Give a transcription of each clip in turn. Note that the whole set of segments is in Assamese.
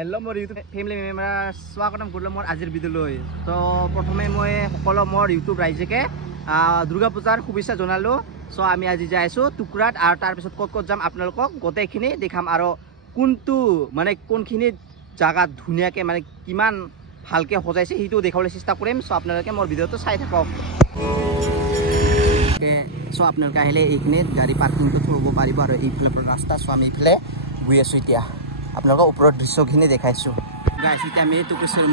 हेलो मोर यूट्यूब फैमिली मेम्बार स्वागतम करलो मोर आजिर भिडिओলৈ तो प्रथमे মই সকলো मोर यूट्यूब राइजेके दुर्गा पूजार शुभेच्छा जनालो सो आमी আজি যাই আছো টুকুৰাত আৰু তাৰ পিছত কত কত যাম আপোনালোকক গোটেইখিনি দেখাম আৰু কোনটো মানে কোনখিনি জায়গা ধুনিয়াকে মানে কিমান ভালকে সজাইছে হিটো দেখাবলৈ চেষ্টা কৰিম সো আপোনালোকে মোৰ ভিডিওটো চাই থাকক সো আপোনালোকে আহিলে এইখিনি গাড়ী পাৰ্কিংটো থব পাৰিব আৰু এইফালে ৰাস্তা সো আমি এইফালে গৈ আছো এতিয়া আপোনালোকক ওপৰৰ দৃশ্যখিনি দেখাইছো গাইস এতিয়া আমি টুকুশ্বৰ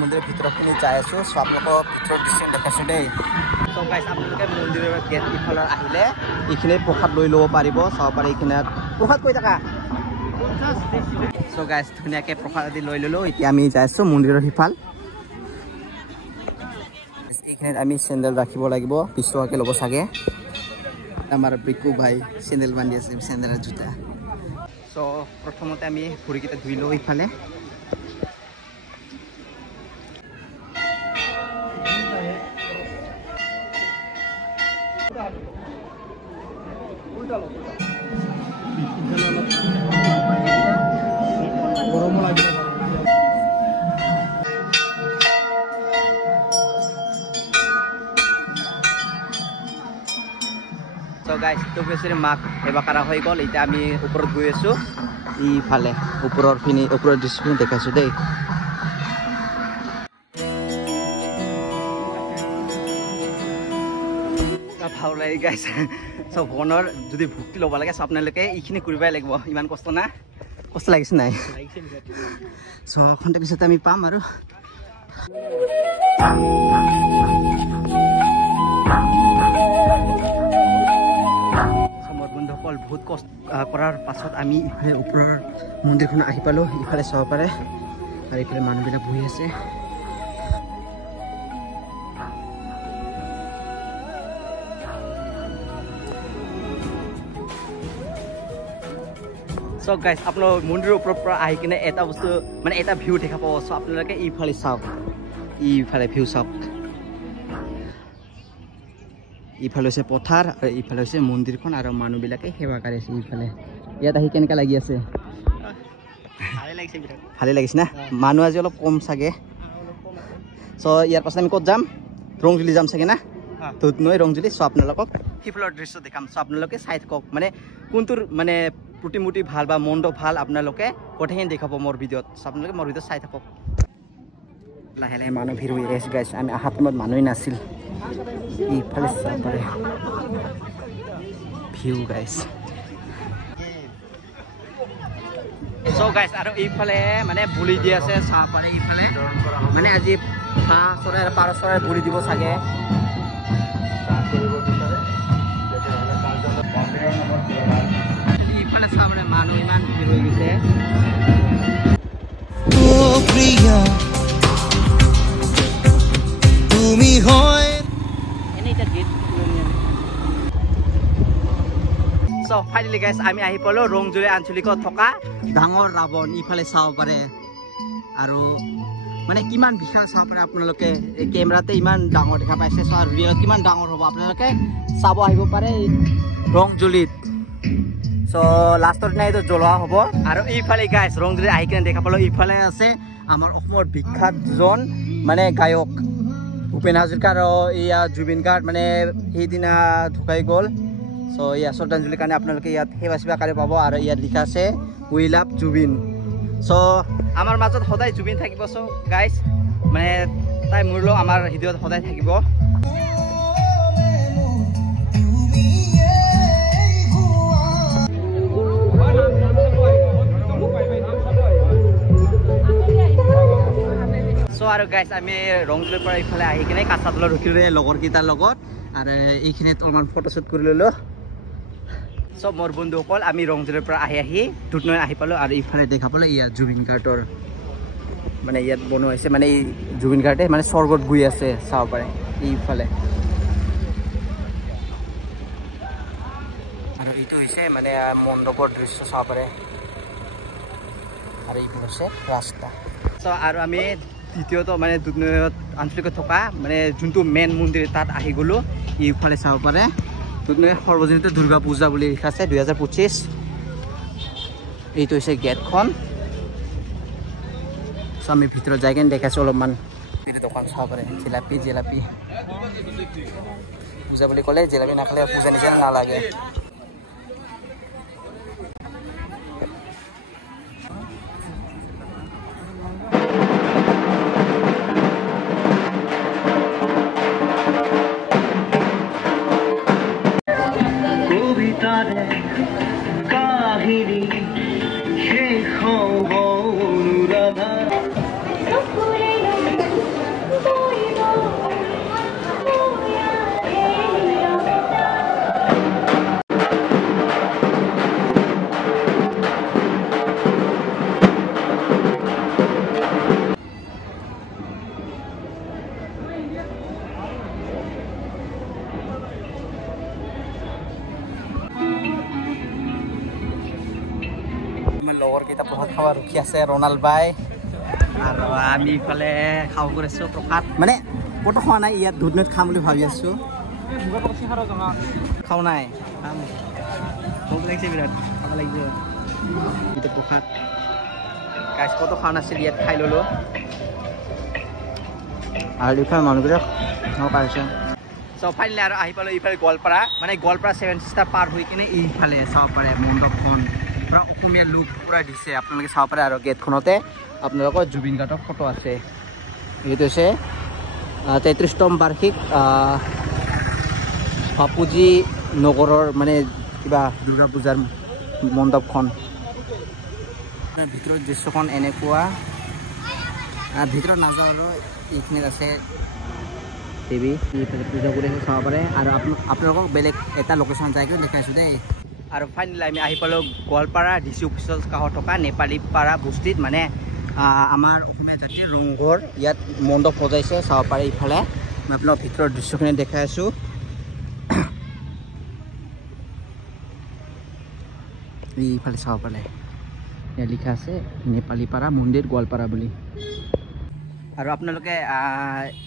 মন্দিৰৰ ভিতৰখিনি যাই আছো সো আপোনালোকক ভিতৰৰ দৃশ্য দেখাইছো দেই সো গাইস আপোনালোকে মন্দিৰৰ গেট ইফালে আহিলে এইখিনি প্ৰসাদ লৈ ল'ব পাৰিব চাব পাৰে এইখিনি প্ৰসাদ কই টাকা 50 সো গাইস ধুনিয়াকে প্ৰসাদ দি লৈ ললো এতিয়া আমি যাই আছো মন্দিৰৰ হিফাল এইখিনি আমি চেন্ডেল ৰাখিব লাগিব 20 টকাকে ল'ব সাগে আমাৰ বিকু ভাই চেন্ডেল বান্ধি আছে চেন্ডেলৰ জোতা সো প্ৰথমতে আমি ভৰিকিটা ধুই লও ইফালে গরম লাগে So guys, to besire mak heba kara hoi gol eta ami upor goi asu ifale upor display dekaisu dei ভাও লাগে গাইস সব ফোনৰ যদি ভুক্তি লব লাগে আপোনালোকে ইখিনি কৰিবাই লাগিব ইমান কষ্ট না কষ্ট লাগিছে নাই সো খন্তে পিছত আমি পাম আৰু বন্ধুসকল বহুত কষ্ট কৰাৰ পাছত আমি ইফালে ওপৰৰ মন্দিৰখন আহি পালো ইফালে চাব পাৰে আৰু ইফালে মানুহবিলাক বহি আছে সো গাইস আপোনালোক মন্দিৰৰ ওপৰৰ পৰা আহি কিনে এটা বস্তু মানে এটা ভিউ দেখা পাব সো আপোনালোকে ইফালে চাওক ইফালে ভিউ চাওক ইফালে আছে পথাৰ আৰু ইফালে আছে মন্দিৰখন আৰু মানুহবিলাকে সেৱা কৰি আছে ইফালে ইয়াত আহি কেনেকা লাগি আছে ভালে লাগিছে না মানুহ আজি অলপ কম সাগে সো ইয়াৰ পাছত আমি কত যাম ৰংজুলি যাম সাগে না দুধ নৈ ৰংজুলি সো আপোনালোকক হিফলৰ দৃশ্য দেখাম সো আপোনালোকে চাই থাকক মানে কোনটোৰ মানে প্ৰতিমূৰ্তি ভাল বা মণ্ডপ ভাল আপোনালোকে গোটেইখিনি দেখাব মোৰ ভিডিঅ'ত সো আপোনালোকে মোৰ ভিডিঅ' চাই থাকক লাহে লাহে মানুহ ভিৰ হৈ আছে গাইছ আমি আহা সময়ত মানুহ নাছিল ইফালে চাব পাৰে ভিউ গাইছ সো গাইছ আৰু ইফালে মানে বুলি দি আছে চাব পাৰে ইফালে মানে আজি হাঁহ চৰাই আৰু পাৰ চৰাই বুলি দিব সাগে ইফালে চাব মানে মানুহ ইমান ভিৰ হৈ গৈছে তুমি হয় এনেটা গীত সো ফাইনালি গাইস আমি আহি পালো ৰংজুলি আঞ্চলিকত থকা ডাঙৰ ৰাৱণ ইফালে চাব পাৰে আৰু মানে কিমান বিশাল চাব পাৰে আপোনালোকে এই কেমেৰাতে ইমান ডাঙৰ দেখা পাইছে সো আৰু ৰিয়েল কিমান ডাঙৰ হ'ব আপোনালোকে চাব আহিব পাৰে ৰংজুলিত সো লাষ্টৰ দিনা এইটো জ্বলোৱা হ'ব আৰু ইফালে গাইস ৰংজুলি আহি কিনে দেখা পালো ইফালে আছে আমাৰ অসমৰ বিখ্যাত জন মানে গায়ক ভূপেন হাজৰিকাৰ ইয়া জুবিন গাৰ্গ মানে সেইদিনা ঢুকাই গ'ল সো ইয়া শ্ৰদ্ধাঞ্জলিৰ কাৰণে আপোনালোকে ইয়াত সেৱা সেৱা কৰি পাব আৰু ইয়াত লিখা আছে উই লাভ জুবিন সো আমাৰ মাজত সদায় জুবিন থাকিব সো গাইস মানে তাই মোৰ লগত আমাৰ হৃদয়ত সদায় থাকিব সো আৰু গাইস আমি ৰংজুলিৰ পৰা ইফালে আহি কিনে কাছাতলত ৰখিলো লগৰ কিটাৰ লগত আৰু এইখিনিত অলপমান ফটোশ্বুট কৰি ললো সব মোৰ বন্ধুসকল আমি ৰংজুলিৰ পৰা আহি দুধনৈ আহি পালো আৰু ইফালে দেখা পালো ইয়াত জুবিন গাৰ্গৰ মানে ইয়াত বনোৱাইছে মানে জুবিন গাৰ্গে মানে স্বৰ্গত গৈ আছে চাব পাৰে ইফালে আৰু এইটো হৈছে মানে মণ্ডপৰ দৃশ্য চাব পাৰে আৰু এইটো হৈছে ৰাস্তা সো আৰু আমি দ্বিতীয়ত মানে দুধনৈত আঞ্চলিকত থকা মানে যোনটো মেইন মন্দিৰ তাত আহি গলো ইফালে চাব পাৰে দুধনৈ সৰ্বজনীন দুৰ্গা পূজা বুলি লিখা আছে 2025 এইটো হৈছে গেটখন আমি ভিতৰত যাই কেনে দেখাইছোঁ অলপমান দোকান চাব পাৰে জিলাপি পূজা বুলি ক'লে জিলাপি নাখালে পূজা নিচিনা নালাগে লগৰ কেইটা প্ৰসাদ খাব ৰখি আছে ৰনাল বাই আৰু আমি ইফালে খাব কৰিছোঁ প্ৰসাদ মানে ক'তো খোৱা নাই ইয়াত দুধনৈত খাম বুলি ভাবি আছোঁ খাওঁ নাই ভোক লাগিছে বিৰাট খাব লাগিব এইটো প্ৰসাদ গাইছ ক'তো খোৱা নাছিল ইয়াত খাই ল'লোঁ আৰু ইফালে মানুহবিলাক খাব পাৰিছে চ' ফাইনেলি আৰু আহি পালোঁ ইফালে গোৱালপাৰা মানে গোৱালপাৰা 7 ষ্টাৰ পাৰ হৈ কিনে এইফালে চাব পাৰে মণ্ডপখন পুৰা অসমীয়া লুক পুৰা দিছে আপোনালোকে চাব পাৰে আৰু গেটখনতে আপোনালোকৰ জুবিন গাৰ্গৰ ফটো আছে এইটো হৈছে 33তম বাৰ্ষিক বাপুজি নগৰৰ মানে কিবা দুৰ্গা পূজাৰ মণ্ডপখন ভিতৰত দৃশ্যখন এনেকুৱা ভিতৰত নাযাওঁ আৰু এইখিনিত আছে দেৱী এইফালে পূজা কৰি আছে চাব পাৰে আৰু আপোনালোকক বেলেগ এটা লোকেশ্যন যাই কিনে দেখাইছোঁ দেই আৰু ফাইনেলি আমি আহি পালোঁ গোৱালপাৰা ডিচি অফিচৰ কাষত থকা নেপালী পাৰা বস্তিত মানে আমাৰ অসমীয়া জাতিৰ ৰংঘৰ ইয়াত মণ্ডপ সজাইছে চাব পাৰে ইফালে মই আপোনাক ভিতৰৰ দৃশ্যখিনি দেখাই আছোঁ এইফালে চাব পাৰে ইয়াত লিখা আছে নেপালী পাৰা মন্দিৰ গোৱালপাৰা বুলি আৰু আপোনালোকে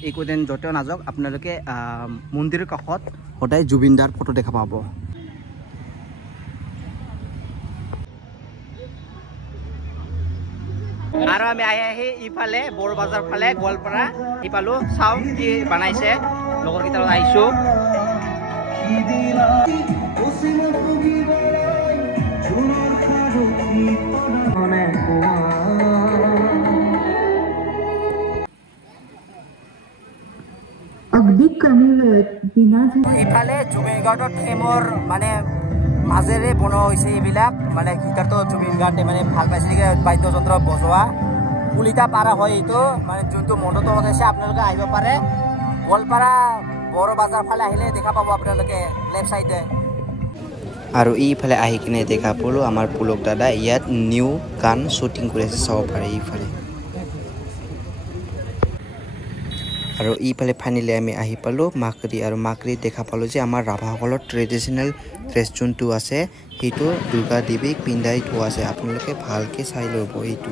একোদিন য'তেও নাযাওক আপোনালোকে মন্দিৰৰ কাষত সদায় জুবিন দাৰ ফটো দেখা পাব আৰু আমি আহি ইফালে বড়ো বাজাৰ ফালে গোৱালপাৰা আহি পালোঁ চাওঁ কি বনাইছে লগৰকেইটাৰ লগত আহিছোঁ ইফালে জুবিন গাৰ্গৰ থিমৰ মানে মাজেৰে বনোৱা হৈছে এইবিলাক মানে গীটাৰটো জুবিন গাৰ্গে মানে ভাল পাইছে নেকি বাদ্যযন্ত্ৰ বজোৱা কুলিতা পাৰা হয় এইটো মানে যোনটো মণ্ডপটো সজাইছে আপোনালোকে আহিব পাৰে গোৱালপাৰা বড়ো বাজাৰ ফালে আহিলে দেখা পাব আপোনালোকে লেফ্ট চাইডে আৰু এইফালে আহি কিনে দেখা পালোঁ আমাৰ পুলক দাদা ইয়াত নিউ গান শ্বুটিং কৰি আছে চাব পাৰে এইফালে আৰু এইফালে ফাইনেলি আমি আহি পালোঁ মাকৰি আৰু মাকৰিত দেখা পালোঁ যে আমাৰ ৰাভাসকলৰ ট্ৰেডিশ্যনেল ড্ৰেছ যোনটো আছে সেইটো দুৰ্গা দেৱীক পিন্ধাই থোৱা আছে আপোনালোকে ভালকৈ চাই ল'ব এইটো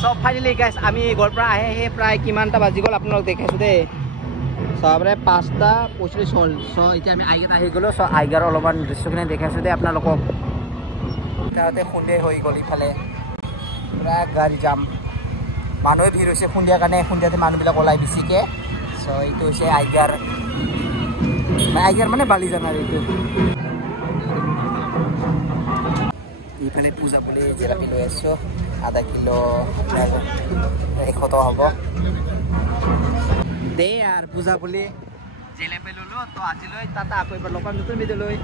চব ফাইনেলি গাইছ আমি গোৱালপাৰা আহি প্ৰায় কিমানটা বাজি গ'ল আপোনালোক দেখাইছোঁ দেই চবৰে 5:45 হ'ল চ' এতিয়া আমি আহি গ'লোঁ চ' আইগাৰ অলপমান দৃশ্যখিনি দেখাইছোঁ দেই আপোনালোকক তাতে সন্ধিয়া হৈ গ'ল ইফালে পুৰা গাড়ী যাম মানুহে ভিৰ হৈছে সন্ধিয়াৰ কাৰণে সন্ধিয়াতে মানুহবিলাক ওলাই বেছিকৈ চ' এইটো হৈছে আইগাৰ মানে বালিজানাৰ এইটো এইফালে পূজা বুলি জিলাপি লৈ আছোঁ আধা কিলো 100 টকা হ'ব দে আৰু পূজা বুলি জিলাপি ল'লোঁ তো আজিলৈ তাতে আকৌ এবাৰ লগ পাম নতুন ভিডিঅ' লৈ